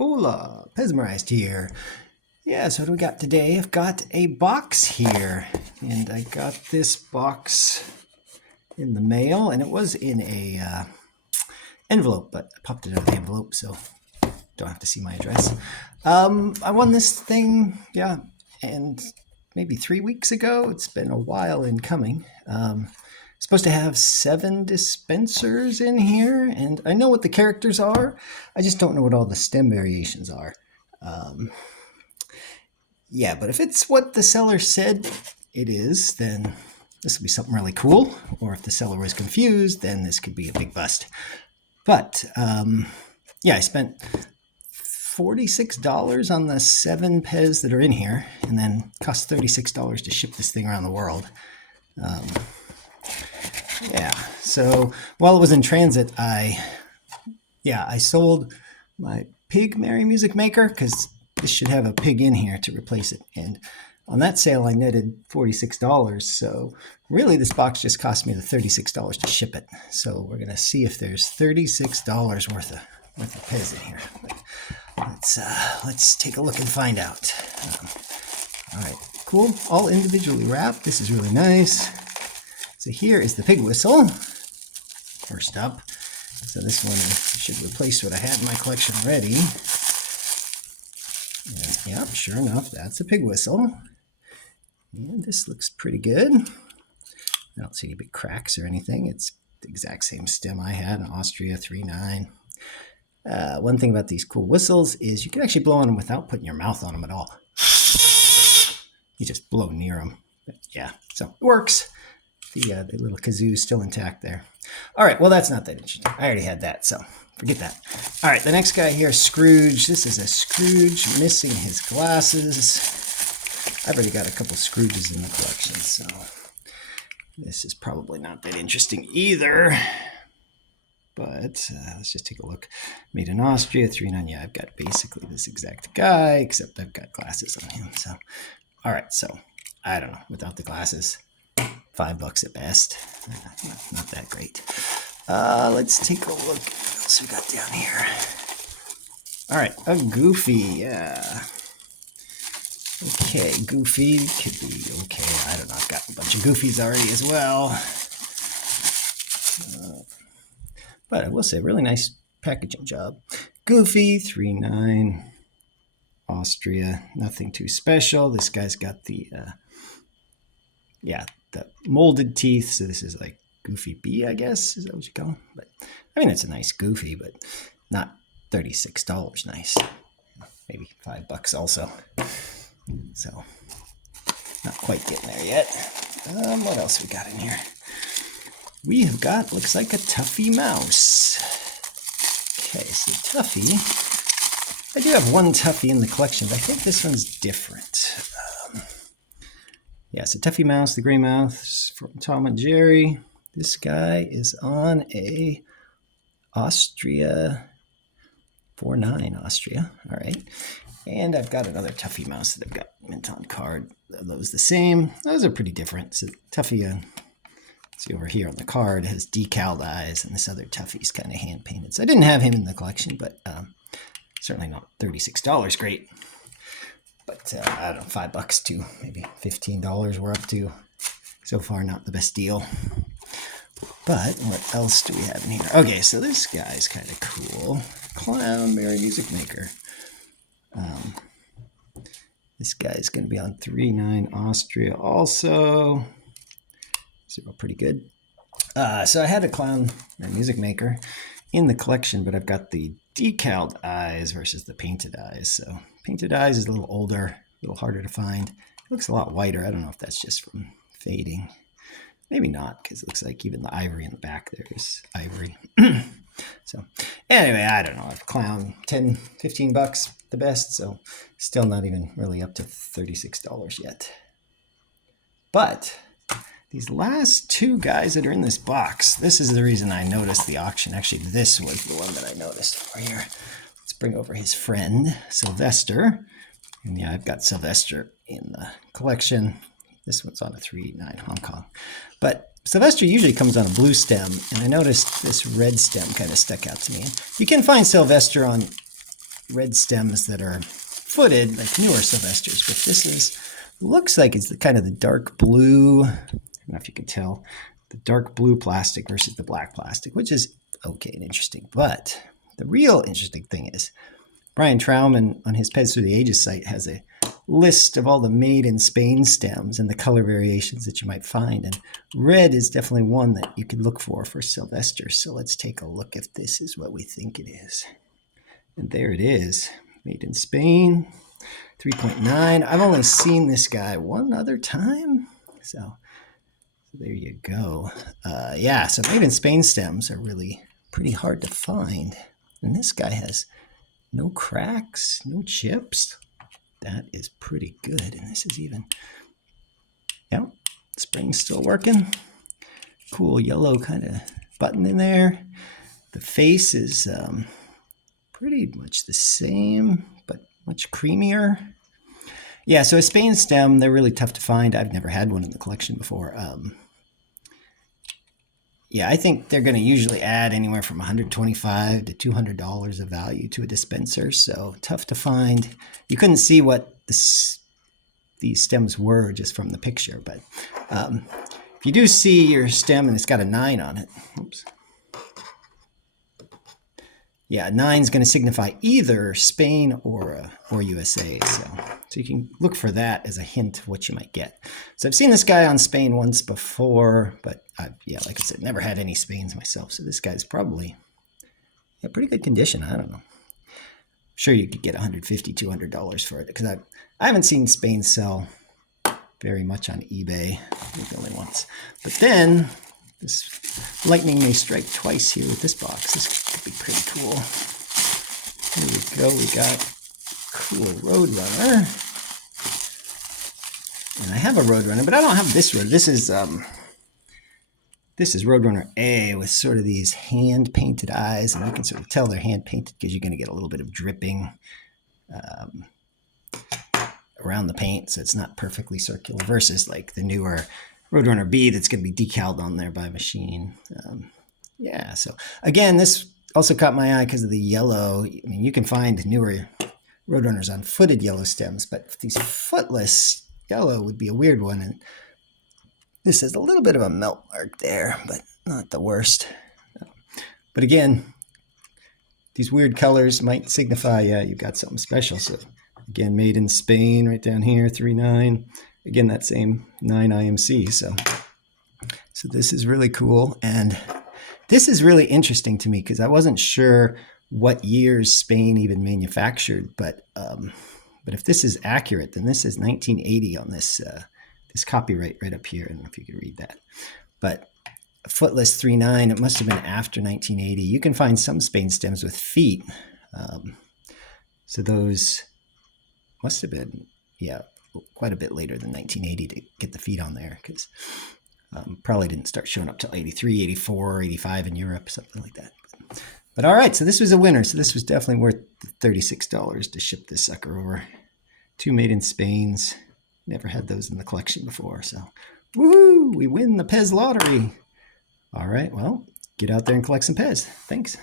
Hola, Pez here. Yeah, so what do we got today? I've got a box here, and I got this box in the mail, and it was in a envelope, but I popped it out of the envelope, so don't have to see my address. I won this thing, yeah, and maybe 3 weeks ago. It's been a while in coming. Supposed to have 7 dispensers in here, and I know what the characters are. I just don't know what all the stem variations are. Yeah, but if it's what the seller said it is, then this will be something really cool. Or if the seller was confused, then this could be a big bust. But yeah, I spent $46 on the 7 Pez that are in here, and then cost $36 to ship this thing around the world. Yeah, so while it was in transit, I sold my Pig Music Maker because this should have a pig in here to replace it. And on that sale, I netted $46. So really, this box just cost me the $36 to ship it. So we're gonna see if there's $36 worth of Pez in here. But let's take a look and find out. All right, cool. All individually wrapped. This is really nice. So here is the pig whistle, first up. So this one should replace what I had in my collection already. And, yep, sure enough, that's a pig whistle. And this looks pretty good. I don't see any big cracks or anything. It's the exact same stem I had, an Austria 3.9. One thing about these cool whistles is you can actually blow on them without putting your mouth on them at all. You just blow near them. But yeah, so it works. The little kazoo is still intact there. All right, well, that's not that interesting. I already had that, so forget that. All right, the next guy here, Scrooge. This is a Scrooge missing his glasses. I've already got a couple Scrooges in the collection, so this is probably not that interesting either. But let's just take a look. Made in Austria, 3.9. Yeah, I've got basically this exact guy, except I've got glasses on him. So, all right, so I don't know, without the glasses, $5 at best. Not that great. Let's take a look. What else we got down here? All right, a Goofy. Yeah. Okay, Goofy could be okay. I don't know. I've got a bunch of Goofies already as well. But I will say, really nice packaging job. Goofy, 3.9. Austria, nothing too special. This guy's got the the molded teeth, so this is like Goofy B, I guess, is that what you call him? But I mean, it's a nice Goofy, but not $36 nice. Maybe $5 also. So not quite getting there yet. What else we got in here? We have got, looks like a Tuffy mouse. Okay, so Tuffy. I do have one Tuffy in the collection, but I think this one's different. Yeah, so Tuffy Mouse, the gray mouse from Tom and Jerry. This guy is on a Austria 4.9 Austria. All right. And I've got another Tuffy mouse that I've got mint on card. Are those the same? Those are pretty different. So Tuffy, see over here on the card, has decaled eyes, and this other Tuffy's kind of hand painted. So I didn't have him in the collection, but certainly not $36 great. But I don't know, $5 to maybe $15 we're up to. So far, not the best deal. But what else do we have in here? Okay, so this guy's kind of cool. Clown Music Maker. This guy's going to be on 3.9 Austria also. These are all pretty good. So I had a Clown Music Maker in the collection, but I've got the decaled eyes versus the painted eyes. So painted eyes is a little older, a little harder to find. It looks a lot whiter. I don't know if that's just from fading. Maybe not, because it looks like even the ivory in the back there is ivory. So anyway, I don't know. Clown, $10, $15 the best. So still not even really up to $36 yet. But these last 2 guys that are in this box, this is the reason I noticed the auction. Actually, this was the one that I noticed for here. Let's bring over his friend, Sylvester. And yeah, I've got Sylvester in the collection. This one's on a 3.9 Hong Kong. But Sylvester usually comes on a blue stem, and I noticed this red stem kind of stuck out to me. You can find Sylvester on red stems that are footed, like newer Sylvesters, but this is, looks like it's the kind of the dark blue, I don't know if you can tell, the dark blue plastic versus the black plastic, which is okay and interesting. But the real interesting thing is Brian Trauman on his Pez Through the Ages site has a list of all the made in Spain stems and the color variations that you might find. And red is definitely one that you could look for Sylvester. So let's take a look if this is what we think it is. And there it is, made in Spain, 3.9. I've only seen this guy one other time. So there you go. Yeah, so made in Spain stems are really pretty hard to find. And this guy has no cracks, no chips. That is pretty good. And this is even, yeah, spring's still working. Cool yellow kind of button in there. The face is pretty much the same, but much creamier. Yeah, so a Spain stem, they're really tough to find. I've never had one in the collection before. Yeah, I think they're going to usually add anywhere from $125 to $200 of value to a dispenser, so tough to find. You couldn't see what these stems were just from the picture, but if you do see your stem and it's got a 9 on it, oops. Yeah, 9 is going to signify either Spain or USA, so you can look for that as a hint of what you might get. So I've seen this guy on Spain once before, but yeah, like I said, never had any Spains myself. So this guy's probably in pretty good condition. I don't know. I'm sure you could get $150, $200 for it because I haven't seen Spain sell very much on eBay. I think only once. But then this lightning may strike twice here with this box. This could be pretty cool. Here we go. We got cool Roadrunner. And I have a Roadrunner, but I don't have this Road. This is Roadrunner A with sort of these hand-painted eyes, and you can sort of tell they're hand-painted because you're going to get a little bit of dripping around the paint, so it's not perfectly circular, versus like the newer Roadrunner B that's going to be decaled on there by machine. Yeah, so again, this also caught my eye because of the yellow. I mean, you can find newer Roadrunners on footed yellow stems, but these footless yellow would be a weird one. And this has a little bit of a melt mark there, but not the worst. But again, these weird colors might signify, yeah, you've got something special. So again, made in Spain right down here, 3.9. Again, that same 9 IMC. So this is really cool. And this is really interesting to me because I wasn't sure what years Spain even manufactured, but if this is accurate, then this is 1980 on this copyright right up here. I don't know if you can read that, but footless 3.9, it must have been after 1980. You can find some Spain stems with feet. So those must have been, yeah, quite a bit later than 1980 to get the feet on there, because probably didn't start showing up till 83, 84, 85 in Europe, something like that. But all right, so this was a winner. So this was definitely worth $36 to ship this sucker over. 2 made in Spain's. Never had those in the collection before. So, woohoo, we win the Pez lottery. All right, well, get out there and collect some Pez. Thanks.